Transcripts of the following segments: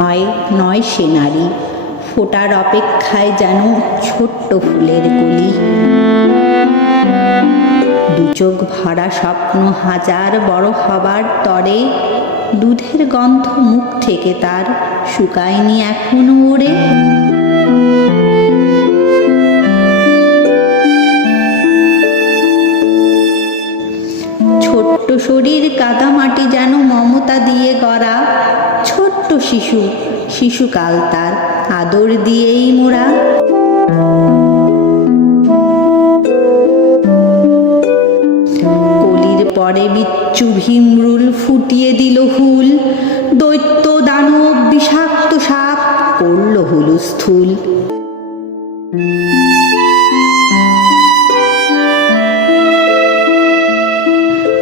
নয় নয় সে নারী, ফোটার অপেক্ষায় যেন ছোট্ট ফুলের কলি। দুচোখ ভরা স্বপ্ন হাজার বড় হবার তরে, দুধের গন্ধ মুখ থেকে তার শুকায়নি এখনো ওরে। ছোট্ট শরীর কাদামাটি যেন মমতা দিয়ে গড়া, ছোট্ট শিশু, শিশুকাল তার আদর দিয়েই মোরা। কলির পরে বিচ্ছু ভীমরুল ফুটিয়ে দিল হুল, দৈত্য দানব বিষাক্ত সাপ করল হুলস্থুল।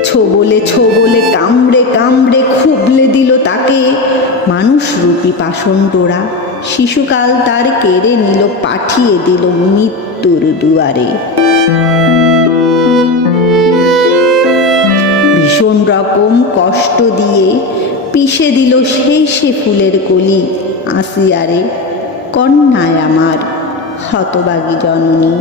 ছোবলে ছোবলে কামড়ে কামড়ে খুবলে দিল তাকে মানুষ রূপী পাষণ্ডরা, শিশুকাল তার কেড়ে নিল পাঠিয়ে দিল মৃত্যুর দুয়ারে। ভীষণ রকম কষ্ট দিয়ে পিষে দিল সেই সে ফুলের কলি আসিয়ারে, কন্যায় আমার হতবাগী জননী।